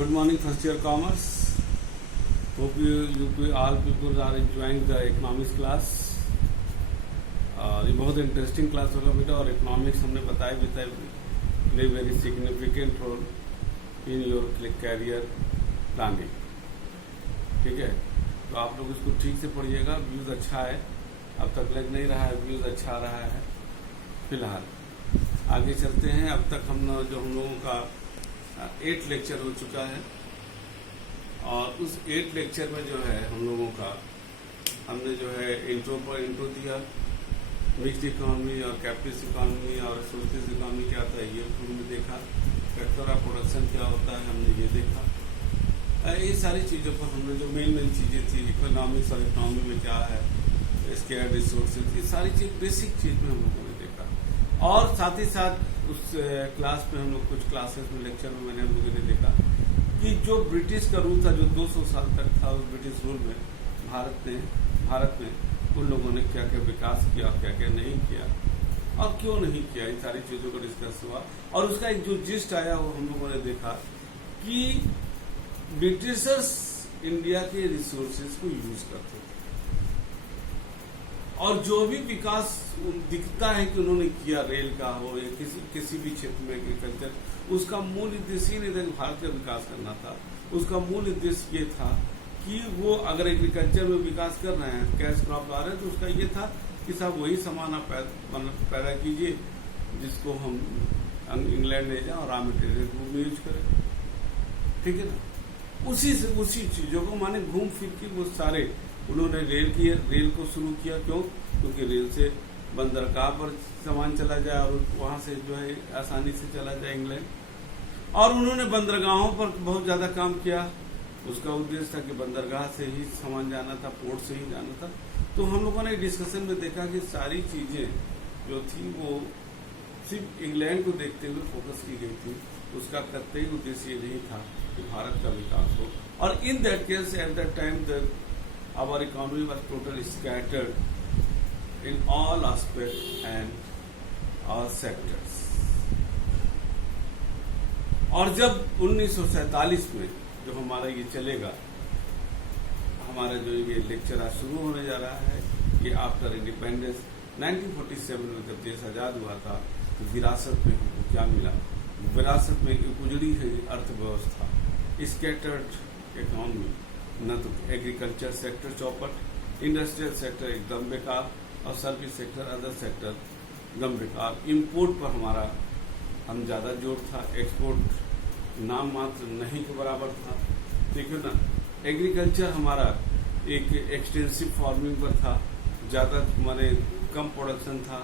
Good morning, first year commerce. Hope you all people are enjoying the economics class. ये बहुत interesting class होगा बेटा, और economics हमने बताया भी था play very significant role in your career planning. ठीक है, तो आप लोग इसको ठीक से पढ़िएगा. व्यूज अच्छा है, अब तक लग नहीं रहा है व्यूज अच्छा रहा है. फिलहाल आगे चलते हैं. अब तक हम लोगों का 8 लेक्चर हो चुका है, और उस 8 लेक्चर में जो है हम लोगों का हमने जो है इंट्रो दिया. मिक्स्ड इकोनॉमी और कैपिटलिस्ट इकोनॉमी और सोशलिस्ट इकोनॉमी क्या था ये हमने देखा. फैक्टर ऑफ प्रोडक्शन क्या होता है हमने ये देखा. ये सारी चीज़ों पर हमने जो मेन चीज़ें थी, इकोनॉमिक्स और इकोनॉमी में क्या है, स्केयर रिसोर्सेज, ये सारी चीज़ बेसिक चीज़ में हम लोगों ने देखा. और साथ ही साथ उस क्लास में हम लोग कुछ क्लासेस में लेक्चर में मैंने हम लोगों ने देखा कि जो ब्रिटिश का रूल था, जो 200 साल तक था, उस ब्रिटिश रूल में भारत में उन लोगों ने क्या क्या विकास किया, क्या क्या नहीं किया और क्यों नहीं किया, इन सारी चीज़ों का डिस्कस हुआ. और उसका एक जो जिस्ट आया वो हम लोगों ने देखा कि ब्रिटिशर्स इंडिया के रिसोर्सेज को यूज करते थे, और जो भी विकास दिखता है कि उन्होंने किया, रेल का हो या किसी भी क्षेत्र में एग्रीकल्चर, उसका मूल उद्देश्य नहीं था कि भारत का विकास करना था. उसका मूल उद्देश्य ये था कि वो अगर एग्रीकल्चर में विकास कर रहे हैं, कैश क्रॉप आ रहे हैं, तो उसका ये था कि साहब वही सामान आप पैदा कीजिए जिसको हम इंग्लैंड ले जाएं और रॉ मटेरियल रूप में यूज करें. ठीक है ना. उसी चीजों को माने घूम फिर के वो सारे उन्होंने रेल को शुरू किया. क्यों? क्योंकि रेल से बंदरगाह पर सामान चला जाए और वहां से जो है आसानी से चला जाए इंग्लैंड. और उन्होंने बंदरगाहों पर बहुत ज्यादा काम किया. उसका उद्देश्य था कि बंदरगाह से ही सामान जाना था, पोर्ट से ही जाना था. तो हम लोगों ने डिस्कशन में देखा कि सारी चीजें जो थी वो सिर्फ इंग्लैंड को देखते हुए फोकस की गई थी. उसका कतई उद्देश्य ये नहीं था कि भारत का विकास हो. और in that case at that time our economy was totally scattered in all aspects and all sectors. और जब 1947 में जो हमारा ये चलेगा, हमारा जो ये लेक्चर आज शुरू होने जा रहा है, ये आफ्टर इंडिपेंडेंस 1947 में जब देश आजाद हुआ था, तो विरासत में हमको क्या मिला? विरासत में एक उजड़ी हुई अर्थव्यवस्था, स्कैटर्ड इकोनॉमी, न तो एग्रीकल्चर सेक्टर चौपट, इंडस्ट्रियल सेक्टर एकदम बेकार, और सर्विस सेक्टर, अदर सेक्टर एकदम बेकार. इंपोर्ट पर हमारा हम ज्यादा जोर था, एक्सपोर्ट नाम मात्र नहीं के बराबर था. ठीक है ना. एग्रीकल्चर हमारा एक एक्सटेंसिव फार्मिंग पर था, ज्यादा माने कम प्रोडक्शन था.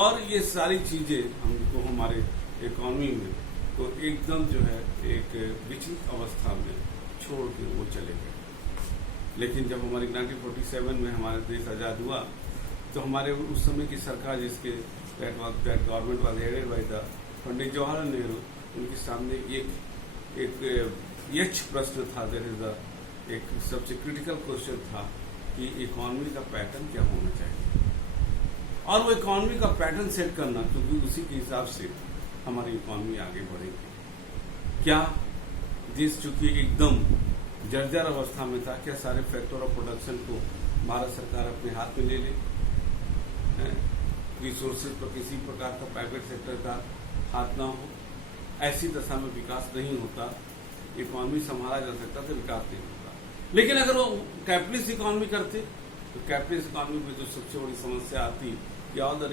और ये सारी चीजें हमको हमारे इकोनॉमी में तो एकदम जो है एक विचलित अवस्था में छोड़ के वो चले गए. लेकिन जब हमारी 1947 में हमारा देश आजाद हुआ, तो हमारे उस समय की सरकार, जिसके government was headed by the Pandit Jawaharlal Nehru, उनके सामने एक यक्ष प्रश्न था. देयर इज एक सबसे क्रिटिकल क्वेश्चन था कि इकोनॉमी का पैटर्न क्या होना चाहिए, और वो इकोनॉमी का पैटर्न सेट करना, क्योंकि उसी के हिसाब से हमारी इकोनॉमी आगे बढ़ेगी. क्या देश चूंकि एकदम जर्जर अवस्था में था, क्या सारे फैक्टर ऑफ प्रोडक्शन को भारत सरकार अपने हाथ में ले ले? रिसोर्सेज पर किसी प्रकार का प्राइवेट सेक्टर का हाथ ना हो, ऐसी दशा में विकास नहीं होता. इकोनॉमी संभाला जा सकता तो विकास नहीं होता. लेकिन अगर वो कैपिटलिस्ट इकोनॉमी करते, तो कैपिटलिस्ट इकोनॉमी में जो सबसे बड़ी समस्या आती कि all the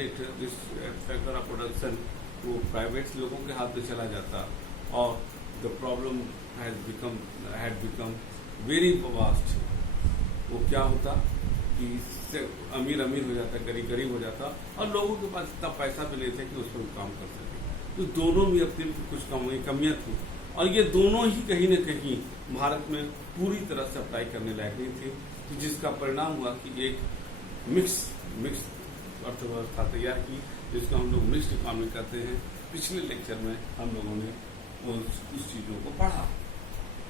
factor of production वो प्राइवेट लोगों के हाथ में चला जाता, और the problem had become very vast. वो क्या होता कि अमीर हो जाता, गरीब हो जाता, और लोगों के पास इतना पैसा भी नहीं था कि उस पर काम कर सके. तो दोनों में अपनी कुछ कमियां थी, और ये दोनों ही कहीं न कहीं भारत में पूरी तरह से अप्लाई करने लायक नहीं थे. तो जिसका परिणाम हुआ कि एक मिक्स अर्थव्यवस्था तैयार की, जिसको हम लोग मिक्स्ड इकोनॉमी कहते हैं. पिछले लेक्चर में हम लोगों ने उस चीजों को पढ़ा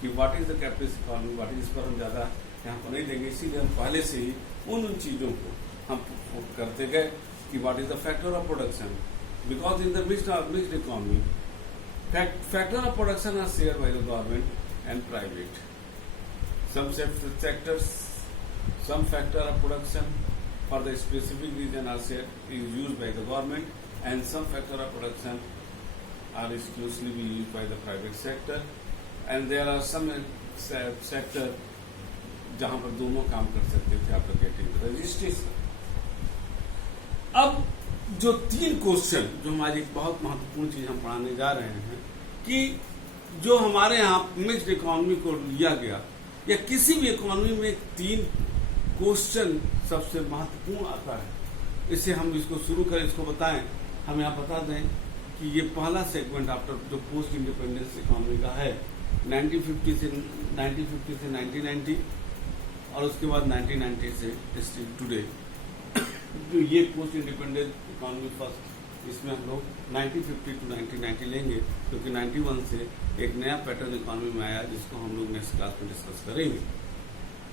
कि what is the capitalist economy, what is, पर हम ज्यादा यहाँ पर नहीं देंगे. इसीलिए हम पहले से ही उन चीजों को हम करते गए कि what is the factor of production, because in the mixed economy factor of production are shared by the government, and private. Some sectors, some factor of production for the specific region are said is used by the government, and some factor of production are exclusively used by the private sector, and there are some sector जहां पर दोनों काम कर सकते थे after getting registration. अब जो 3 question जो हमारी एक बहुत महत्वपूर्ण चीज हम पढ़ाने जा रहे हैं कि जो हमारे यहाँ मिक्स्ड इकोनॉमी को लिया गया या किसी भी इकोनॉमी में 3 क्वेश्चन सबसे महत्वपूर्ण आता है। इससे हम इसको शुरू करें, इसको बताएं। हम यहाँ बता दें कि ये पहला सेगमेंट आफ्टर जो पोस्ट इंडिपेंडेंस इकोनॉमी का है 1950 से 1990 और उसके बाद 1990 से स्टिल टुडे। जो ये पोस्ट इंडिपेंडेंस इकोनॉमी फर्स्ट, इसमें हम लोग 1950 टू 1990 लेंगे, क्योंकि 91 से एक नया पैटर्न इकोनॉमी में आया जिसको हम लोग नेक्स्ट क्लास में डिस्कस करेंगे।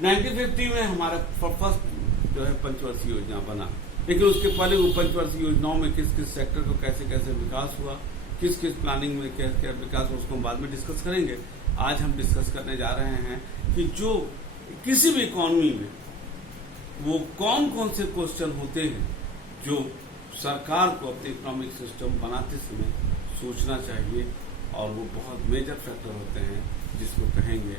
1950 में हमारा फर्स्ट जो है पंचवर्षीय योजना बना, लेकिन उसके पहले वो पंचवर्षीय योजनाओं में किस किस सेक्टर को कैसे कैसे विकास हुआ, किस किस प्लानिंग में क्या क्या विकास, उसको हम बाद में डिस्कस करेंगे। आज हम डिस्कस करने जा रहे हैं कि जो किसी भी इकोनॉमी में वो कौन कौन से क्वेश्चन होते हैं जो सरकार को अपने इकोनॉमिक सिस्टम बनाते समय सोचना चाहिए, और वो बहुत मेजर फैक्टर होते हैं जिसको कहेंगे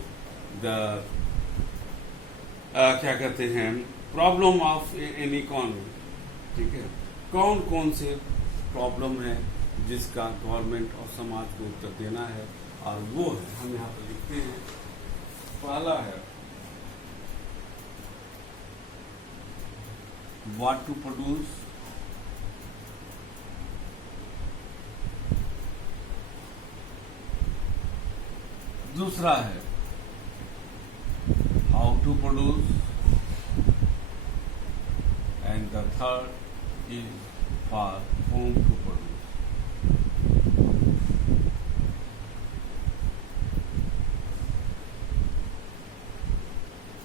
क्या कहते हैं प्रॉब्लम ऑफ एन इकोनॉमी। ठीक है, कौन कौन से प्रॉब्लम है जिसका गवर्नमेंट और समाज को उत्तर देना है, और वो है हम यहाँ पर लिखते हैं। पहला है what to produce, दूसरा है how to produce, and the third is for whom to produce।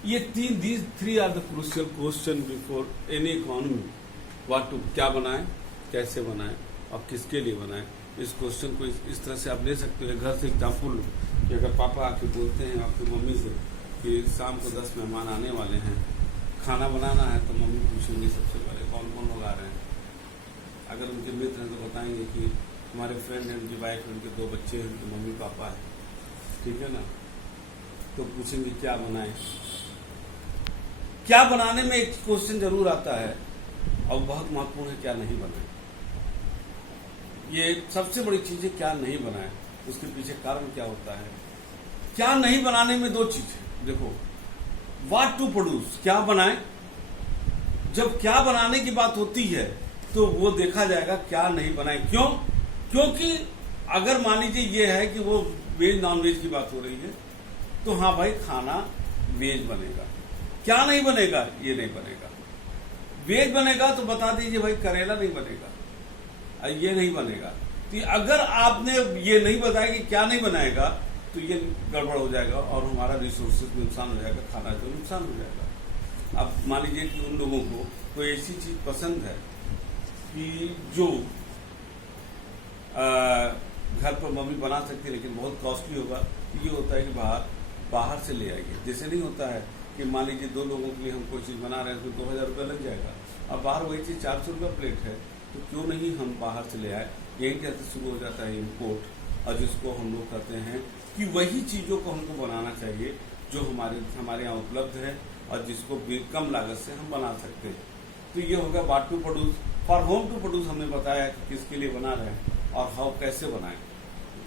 ये these 3 are the crucial question before any economy। what to, क्या बनाएं, कैसे बनाएं और किसके लिए बनाएं। इस क्वेश्चन को इस तरह से आप ले सकते हो। घर से एग्जाम्पल लो कि अगर पापा आके बोलते हैं आपकी मम्मी से कि शाम को 10 मेहमान आने वाले हैं, खाना बनाना है, तो मम्मी पूछेंगे सबसे पहले कौन कौन लोग आ रहे हैं। अगर उनके मित्र हैं तो बताएंगे कि हमारे फ्रेंड हैं, उनकी वाइफ है, उनके 2 बच्चे हैं, उनके मम्मी पापा है। ठीक है ना, तो पूछेंगे क्या बनाएं। क्या बनाने में एक क्वेश्चन जरूर आता है, और बहुत महत्वपूर्ण है क्या नहीं बनाए। ये सबसे बड़ी चीज है क्या नहीं बनाए, उसके पीछे कारण क्या होता है। क्या नहीं बनाने में 2 चीज है। देखो, व्हाट टू प्रोड्यूस, क्या बनाए। जब क्या बनाने की बात होती है तो वो देखा जाएगा क्या नहीं बनाए। क्यों? क्योंकि अगर मान लीजिए ये है कि वो वेज नॉन वेज की बात हो रही है, तो हाँ भाई खाना वेज बनेगा। क्या नहीं बनेगा? ये नहीं बनेगा। वेज बनेगा तो बता दीजिए भाई करेला नहीं बनेगा, ये नहीं बनेगा। तो अगर आपने ये नहीं बताया कि क्या नहीं बनाएगा तो ये गड़बड़ हो जाएगा और हमारा रिसोर्सेज नुकसान हो जाएगा, खाना तो नुकसान हो जाएगा। अब मान लीजिए कि उन लोगों को कोई ऐसी चीज पसंद है कि जो घर पर मम्मी बना सकती है लेकिन बहुत कॉस्टली होगा, तो ये होता है कि बाहर से ले आएंगे। जैसे नहीं होता है कि मान लीजिए 2 लोगों के लिए हम कोई चीज बना रहे हैं, उसमें 2000 रुपया लग जाएगा। अब बाहर वही चीज 400 रुपया प्लेट है, तो क्यों नहीं हम बाहर से ले आए। यही कहते शुरू हो जाता है इम्पोर्ट, और जिसको हम लोग कहते हैं कि वही चीजों को हमको बनाना चाहिए जो हमारे यहाँ उपलब्ध है और जिसको कम लागत से हम बना सकते हैं। तो ये होगा what to produce. For whom to produce हमने बताया कि किसके लिए बना रहे हैं और हाउ कैसे बनाएं।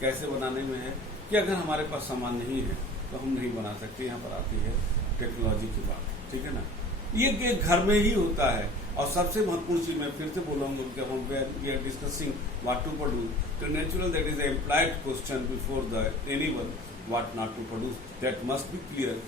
कैसे बनाने में है कि अगर हमारे पास सामान नहीं है तो हम नहीं बना सकते। यहाँ पर आती है टेक्नोलॉजी की बात। ठीक है ना, ये घर में ही होता है। और सबसे महत्वपूर्ण चीज मैं फिर से बोलूंगा कि हम we are discussing what to produce, तो natural that is employed question before the anyone what not to produce. That must be clear.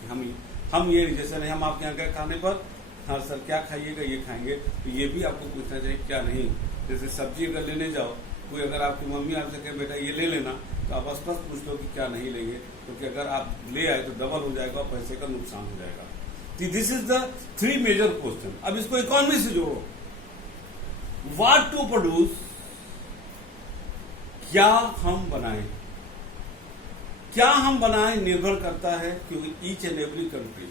हम ये जैसे नहीं हम आपके यहाँ गए खाने पर, हाँ सर क्या खाइएगा, ये खाएंगे, तो ये भी आपको पूछना चाहिए क्या नहीं। जैसे सब्जी अगर लेने जाओ, कोई अगर आपकी मम्मी आपसे कहे बेटा ये ले लेना, तो आप स्पष्ट पूछ लो कि क्या नहीं लेंगे, क्योंकि अगर आप ले आए तो डबल हो जाएगा और पैसे का नुकसान हो जाएगा। This is the 3 major question. अब इसको इकोनॉमी से जोड़ो। व्हाट टू प्रोड्यूस, क्या हम बनाएं। क्या हम बनाएं निर्भर करता है, क्योंकि each and every country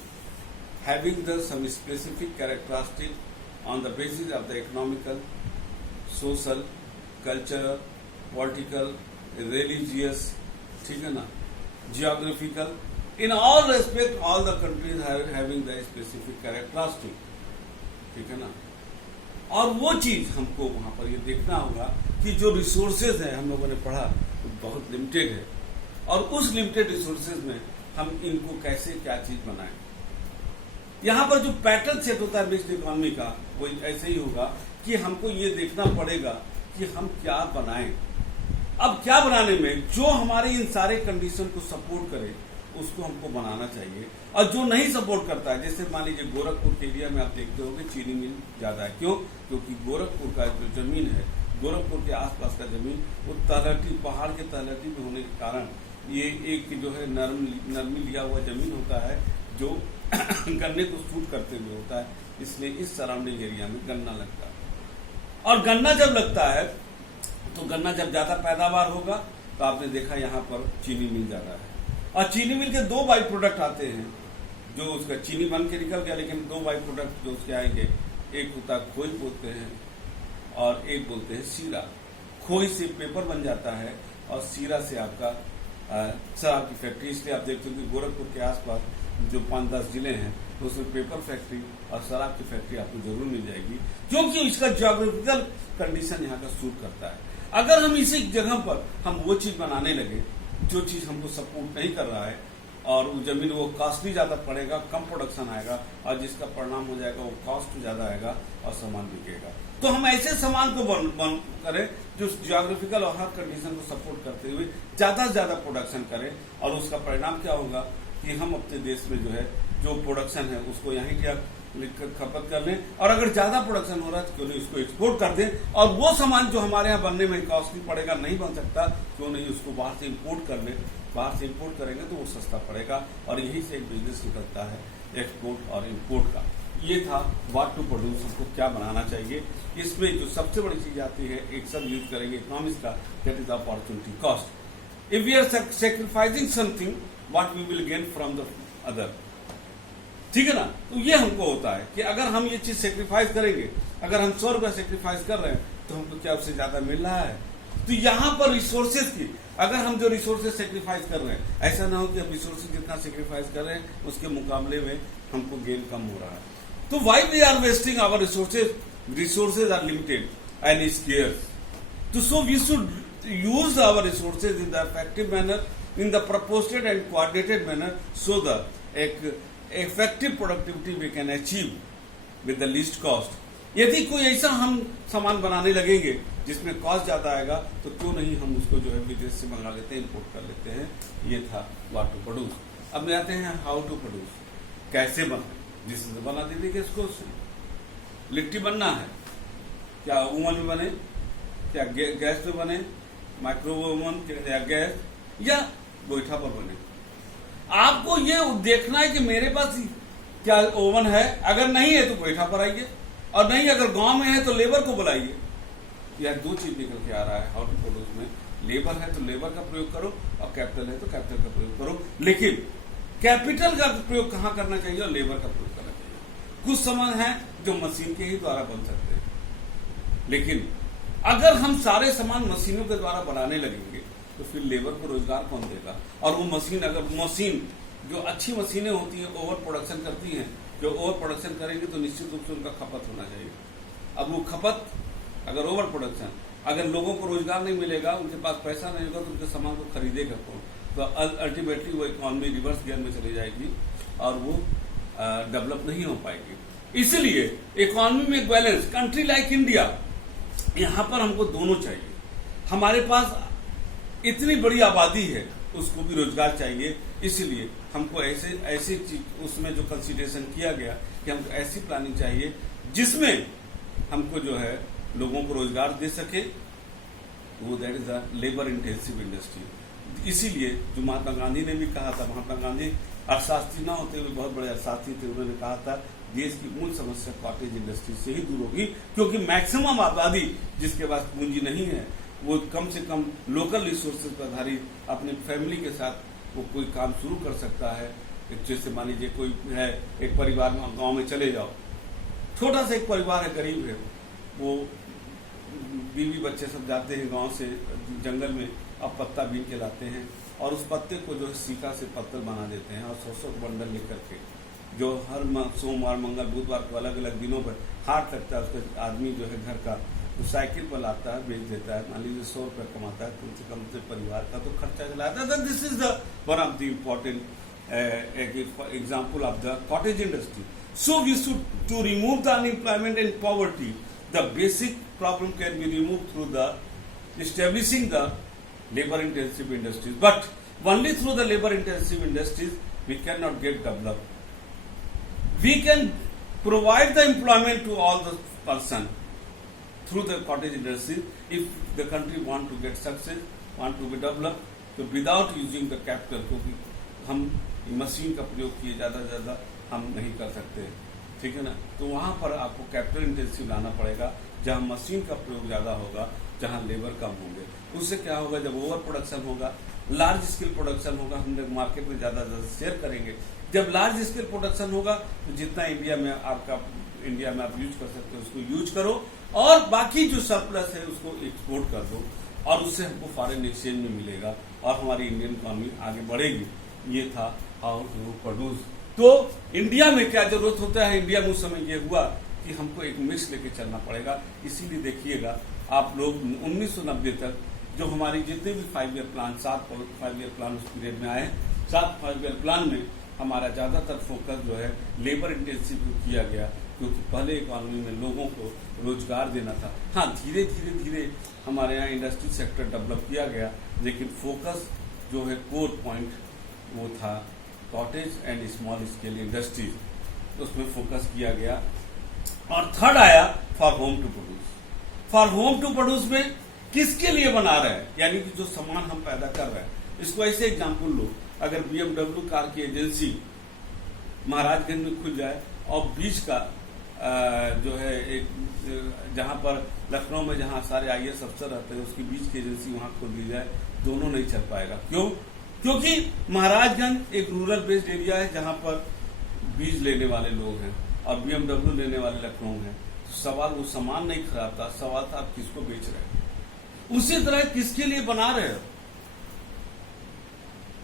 having the some specific characteristic on the basis of the economical, social, cultural, political, religious, ठीक है ना, geographical, in all respect all the countries having the specific characteristic, ठीक है ना। और वो चीज हमको वहां पर ये देखना होगा कि जो रिसोर्सेज है हम लोगों ने पढ़ा वो बहुत लिमिटेड है, और उस लिमिटेड रिसोर्सेज में हम इनको कैसे क्या चीज बनाएं। यहां पर जो पैटर्न सेट होता है मिक्स्ड इकोनॉमी का, वो ऐसे ही होगा कि हमको ये देखना पड़ेगा कि हम क्या बनाएं। अब क्या बनाने में जो हमारे इन सारे कंडीशन को सपोर्ट करे उसको हमको बनाना चाहिए, और जो नहीं सपोर्ट करता है, जैसे मान लीजिए गोरखपुर के एरिया में आप देखते होंगे चीनी मिल ज्यादा है। क्यों? क्योंकि गोरखपुर का जो जमीन है, गोरखपुर के आसपास का जमीन वो तलहटी, पहाड़ के तलहटी में होने के कारण ये एक जो है नरमी लिया हुआ जमीन होता है जो गन्ने को शूट करते हुए होता है, इसलिए इस सराउंडिंग एरिया में गन्ना लगता है। और गन्ना जब लगता है तो गन्ना जब ज्यादा पैदावार होगा तो आपने देखा यहाँ पर चीनी मिल ज्यादा है, और चीनी मिल के दो बाई प्रोडक्ट आते हैं, जो उसका चीनी बन के निकल गया, लेकिन दो बाई प्रोडक्ट जो उसके आएंगे, एक होता है खोई बोलते हैं और एक बोलते हैं सीरा। खोई से पेपर बन जाता है और सीरा से आपका शराब की फैक्ट्री। इसलिए आप देखते हो कि गोरखपुर के आसपास जो 5-10 जिले हैं तो उसमें पेपर फैक्ट्री और शराब की फैक्ट्री आपको जरूर मिल जाएगी, क्योंकि इसका ज्योग्राफिकल कंडीशन यहाँ का सूट करता है। अगर हम इसी जगह पर हम वो चीज बनाने लगे जो चीज हमको सपोर्ट नहीं कर रहा है, और वो जमीन वो कॉस्टली ज्यादा पड़ेगा, कम प्रोडक्शन आएगा, और जिसका परिणाम हो जाएगा वो कॉस्ट ज्यादा आएगा और सामान बिकेगा। तो हम ऐसे सामान को बन करें जो जियोग्राफिकल और हर कंडीशन को सपोर्ट करते हुए ज्यादा से ज्यादा प्रोडक्शन करें, और उसका परिणाम क्या होगा कि हम अपने देश में जो है जो प्रोडक्शन है उसको यहीं क्या खपत कर लें, और अगर ज्यादा प्रोडक्शन हो रहा है तो क्यों नहीं उसको एक्सपोर्ट कर दें, और वो सामान जो हमारे यहाँ बनने में कॉस्टली पड़ेगा, नहीं बन सकता, क्यों नहीं उसको बाहर से इंपोर्ट कर लें। बाहर से इंपोर्ट करेंगे तो वो सस्ता पड़ेगा, और यही से एक बिजनेस निकलता है एक्सपोर्ट और इंपोर्ट का। ये था व्हाट टू प्रोड्यूस, हमको क्या बनाना चाहिए। इसमें जो सबसे बड़ी चीज आती है, एक सब यूज करेंगे इकोनॉमिक्स का, that is opportunity cost. If we are sacrificing something what we will gain from the other, ठीक है ना। तो ये हमको होता है कि अगर हम ये चीज सेक्रीफाइस करेंगे, अगर हम 100 रुपया सेक्रीफाइस कर रहे हैं तो हमको क्या उससे ज्यादा मिल रहा है। तो यहाँ पर रिसोर्सेज की, अगर हम जो रिसोर्सेज सेक्रीफाइस कर रहे हैं, ऐसा ना हो कि हम रिसोर्सेज जितना सेक्रीफाइस कर रहे हैं उसके मुकाबले में हमको गेन कम हो रहा है। तो why we are wasting our resources, resources are limited and scarce, तो so we should use our resources in the effective manner, in the proportionate and coordinated manner, so the एक effective productivity we can achieve with the least cost। यदि कोई ऐसा हम सामान बनाने लगेंगे जिसमें कॉस्ट ज्यादा आएगा तो क्यों नहीं हम उसको जो है विदेश से मंगा लेते हैं, इंपोर्ट कर लेते हैं। ये था व्हाट टू प्रोड्यूस। अब में आते हैं हाउ टू प्रोड्यूस, कैसे बने। जिससे बना दीजिए कि इसको लिट्टी बनना है, क्या ओवन में बने, क्या गैस पे बने, माइक्रोवेव ओवन या गैस, या गोईठा पर बने। आपको ये देखना है कि मेरे पास क्या ओवन है, अगर नहीं है तो गोईठा पर आइए, और नहीं अगर गांव में है तो लेबर को बुलाइए। यह दो चीज निकल के आ रहा है हाउ टू प्रोड्यूस में। लेबर है तो लेबर का प्रयोग करो, और कैपिटल है तो कैपिटल का प्रयोग करो, लेकिन कैपिटल का प्रयोग कहाँ करना चाहिए और लेबर का प्रयोग करना चाहिए। कुछ सामान है जो मशीन के ही द्वारा बन सकते हैं, लेकिन अगर हम सारे सामान मशीनों के द्वारा बनाने लगेंगे तो फिर लेबर को रोजगार कौन देगा। और वो मशीन, अगर मशीन जो अच्छी मशीनें होती हैं ओवर प्रोडक्शन करती हैं, जो ओवर प्रोडक्शन करेंगे तो निश्चित रूप से उनका खपत होना चाहिए। अब वो खपत, अगर ओवर प्रोडक्शन, अगर लोगों को रोजगार नहीं मिलेगा, उनके पास पैसा नहीं होगा तो उनके सामान को खरीदेगा कौन, तो अल्टीमेटली वो इकोनॉमी रिवर्स गियर में चली जाएगी और वो डेवलप नहीं हो पाएगी। इसीलिए इकोनॉमी में बैलेंस, कंट्री लाइक इंडिया, यहाँ पर हमको दोनों चाहिए। हमारे पास इतनी बड़ी आबादी है, उसको भी रोजगार चाहिए, इसलिए हमको ऐसे चीज उसमें जो कंसिडरेशन किया गया कि हमको ऐसी प्लानिंग चाहिए जिसमें हमको जो है लोगों को रोजगार दे सके, वो that is a labour intensive industry. इसीलिए जो महात्मा गांधी ने भी कहा था, महात्मा गांधी अर्थशास्त्री न होते हुए बहुत बड़े अर्थशास्त्री थे, उन्होंने कहा था देश की मूल समस्या कॉटेज इंडस्ट्री से ही दूर होगी, क्योंकि मैक्सिमम आबादी जिसके पास पूंजी नहीं है वो कम से कम लोकल रिसोर्सेज पर आधारित अपनी फैमिली के साथ वो कोई काम शुरू कर सकता है। जैसे मान लीजिए कोई है, एक परिवार में गांव में चले जाओ, छोटा सा एक परिवार है, गरीब है, वो बीवी बच्चे सब जाते हैं गांव से जंगल में, अब पत्ता बीन के लाते हैं और उस पत्ते को जो है सीका से पत्थर बना देते हैं और 100 बंडल लेकर के जो हर सोमवार मंगल बुधवार को अलग अलग दिनों पर हाट लगता है, उसका आदमी जो है घर का तो साइकिल पर लाता है, बेच देता है, मान लीजिए 100 रुपये कमाता है, कम से कम से परिवार का तो खर्चा चलाता है। This is the one of the important example of the cottage industry. So we should to remove the unemployment and poverty, the basic problem can be remove through the establishing the labor intensive industries, but only through the labor intensive industries we cannot get developed. We can provide the employment to all the person through the cottage industry if the country want to get success, want to be developed, तो without using the capital, क्योंकि हम machine का प्रयोग किए ज़्यादा से ज़्यादा हम नहीं कर सकते, ठीक है ना। तो वहाँ पर आपको कैपिटल इंटेंसिव लाना पड़ेगा, जहाँ मशीन का प्रयोग ज़्यादा होगा, जहाँ लेबर कम होंगे। उससे क्या होगा, जब ओवर प्रोडक्शन होगा, लार्ज स्केल प्रोडक्शन होगा, हम लोग मार्केट में ज़्यादा शेयर करेंगे। जब लार्ज स्केल प्रोडक्शन होगा तो जितना इंडिया में आप यूज कर सकते हो उसको यूज करो, और बाकी जो सरप्लस है उसको एक्सपोर्ट कर दो, और उससे हमको फॉरेन एक्सचेंज में मिलेगा और हमारी इंडियन इकोनॉमी आगे बढ़ेगी। ये था हाउ टू प्रोड्यूस। तो इंडिया में क्या जरूरत होता है, इंडिया में उस समय ये हुआ कि हमको एक मिक्स लेके चलना पड़ेगा। इसीलिए देखिएगा आप लोग 1990 तक जो हमारी जितने भी 5 ईयर प्लान, 7 5 ईयर प्लान उस पीरियड में आए, 7 5 ईयर प्लान में हमारा ज्यादातर फोकस जो है लेबर इंटेंसिव किया गया, क्योंकि पहले इकोनॉमी में लोगों को रोजगार देना था। हाँ, धीरे धीरे हमारे यहाँ इंडस्ट्री सेक्टर डेवलप किया गया, लेकिन फोकस जो है कोर पॉइंट वो था cottage and small scale industries, उसमें फोकस किया गया। और थर्ड आया for whom to produce. For whom to produce में किसके लिए बना रहे हैं, यानी कि जो सामान हम पैदा कर रहे हैं। इसको ऐसे एग्जांपल लो, अगर BMW कार की एजेंसी महाराजगंज में खुल जाए और बीच का जो है एक जहां पर लखनऊ में जहां सारे IAS अफसर रहते हैं उसकी बीच की एजेंसी वहां खोल दी जाए, दोनों नहीं चल पाएगा। क्यों? क्योंकि महाराजगंज एक रूरल बेस्ड एरिया है जहां पर बीज लेने वाले लोग हैं और BMW लेने वाले लखनऊ हैं। सवाल वो सामान नहीं खराब था, सवाल था आप किसको बेच रहे हैं। उसी तरह किसके लिए बना रहे हो।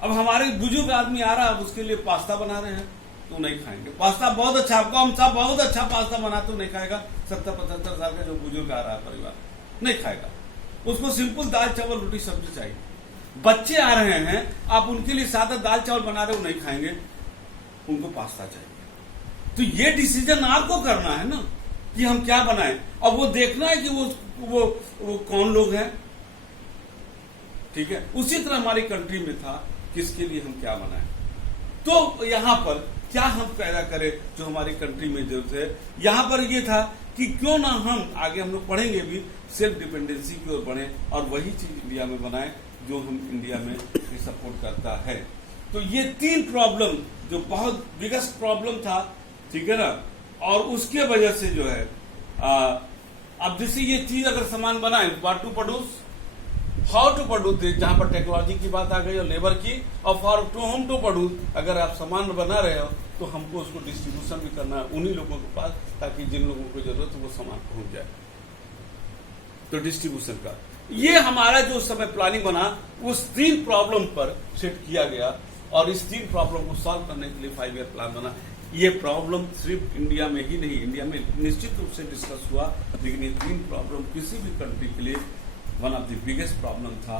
अब हमारे बुजुर्ग आदमी आ रहा है, अब उसके लिए पास्ता बना रहे हैं तो नहीं खाएंगे। पास्ता बहुत अच्छा, आपको हम सब बहुत अच्छा पास्ता बना तो नहीं खाएगा। 70-75 साल का जो बुजुर्ग आ रहा है परिवार नहीं खाएगा, उसको सिंपल दाल चावल रोटी सब्जी चाहिए। बच्चे आ रहे हैं, आप उनके लिए सादा दाल चावल बना रहे हो, नहीं खाएंगे, उनको पास्ता चाहिए। तो ये डिसीजन आपको करना है ना कि हम क्या बनाएं, और वो देखना है कि वो कौन लोग हैं, ठीक है। उसी तरह हमारी कंट्री में था किसके लिए हम क्या बनाएं। तो यहां पर क्या हम पैदा करें जो हमारी कंट्री में जरूरत है। यहां पर ये था कि क्यों ना हम आगे हम लोग पढ़ेंगे भी सेल्फ डिपेंडेंसी की ओर बढ़े और वही चीज इंडिया में बनाएं जो हम इंडिया में सपोर्ट करता है। तो ये 3 प्रॉब्लम जो बहुत बिगेस्ट प्रॉब्लम था, ठीक है ना, और उसके वजह से जो है अब जैसे ये चीज अगर सामान बनाए, what to produce, how to produce, जहां पर टेक्नोलॉजी की बात आ गई और लेबर की, और for to whom to produce, अगर आप सामान बना रहे हो तो हमको उसको डिस्ट्रीब्यूशन भी करना है उन्हीं लोगों के पास, ताकि जिन लोगों को जरूरत है वो सामान पहुंच जाए। तो डिस्ट्रीब्यूशन का ये हमारा जो समय प्लानिंग बना उस 3 प्रॉब्लम पर सेट किया गया, और इस 3 प्रॉब्लम को सॉल्व करने के लिए 5 ईयर प्लान बना। ये प्रॉब्लम सिर्फ इंडिया में ही नहीं, इंडिया में निश्चित रूप से डिस्कस हुआ, लेकिन ये 3 प्रॉब्लम किसी भी कंट्री के लिए one of the biggest problem था,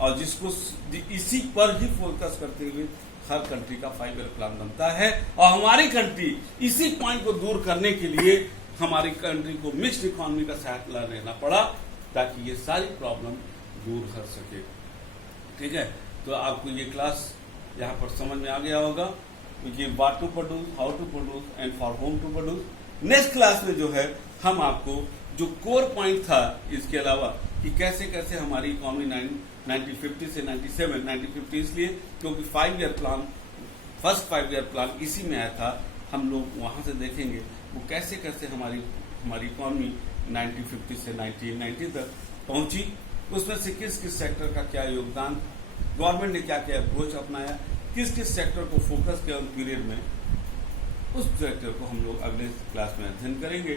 और जिसको इसी पर ही फोकस करते हुए हर कंट्री का 5 ईयर प्लान बनता है। और हमारी कंट्री इसी पॉइंट को दूर करने के लिए हमारी कंट्री को मिक्स्ड इकोनॉमी का सहारा लेना पड़ा, ताकि ये सारी प्रॉब्लम दूर कर सके, ठीक है। तो आपको ये क्लास यहाँ पर समझ में आ गया होगा, ये what to produce, how to produce and for whom to produce. Next class में जो है हम आपको जो कोर पॉइंट था इसके अलावा कि कैसे कैसे हमारी इकोनॉमी 1950 से 97, 1950 इसलिए क्योंकि 5 year plan, first 5 year plan इसी में आया था। हम लोग वहां से देखेंगे वो कैसे कैसे हमारी इकोनॉमी 1950 से 1990 तक पहुंची, उसमें से किस किस सेक्टर का क्या योगदान गवर्नमेंट ने क्या क्या अप्रोच अपनाया, किस किस सेक्टर को फोकस किया उन पीरियड में, उस सेक्टर को हम लोग अगले क्लास में अध्ययन करेंगे।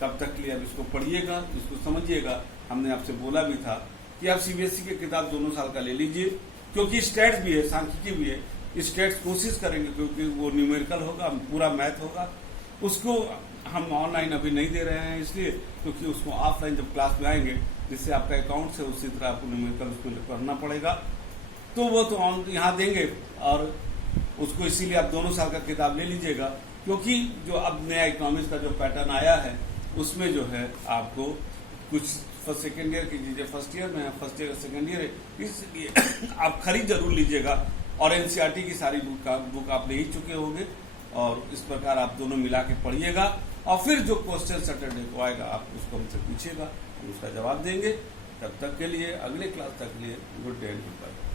तब तक के लिए आप इसको पढ़िएगा, इसको समझिएगा। हमने आपसे बोला भी था कि आप सीबीएसई की किताब दोनों साल का ले लीजिए, क्योंकि स्टैट्स भी है, सांख्यिकी भी है। स्टैट्स कोशिश करेंगे क्योंकि वो न्यूमेरिकल होगा, पूरा मैथ होगा। उसको हम ऑनलाइन अभी नहीं दे रहे हैं इसलिए क्योंकि उसको ऑफलाइन जब क्लास में आएंगे, जिससे आपका अकाउंट से उसी तरह आपको न्यूमेरिकल उसको करना पड़ेगा, तो वो तो यहाँ देंगे। और उसको इसीलिए आप दोनों साल का किताब ले लीजिएगा, क्योंकि जो अब नया इकोनॉमिक्स का जो पैटर्न आया है उसमें जो है आपको कुछ फर्स्ट सेकेंड ईयर की चीजें फर्स्ट ईयर में है, फर्स्ट ईयर सेकेंड ईयर है, इसलिए आप खरीद जरूर लीजिएगा। और एनसीईआरटी की सारी बुक आप ले ही चुके होंगे, और इस प्रकार आप दोनों मिला के पढ़िएगा। और फिर जो क्वेश्चन सैटरडे को आएगा आप उसको हमसे पूछिएगा, हम उसका जवाब देंगे। तब तक के लिए, अगले क्लास तक के लिए good day and good bye.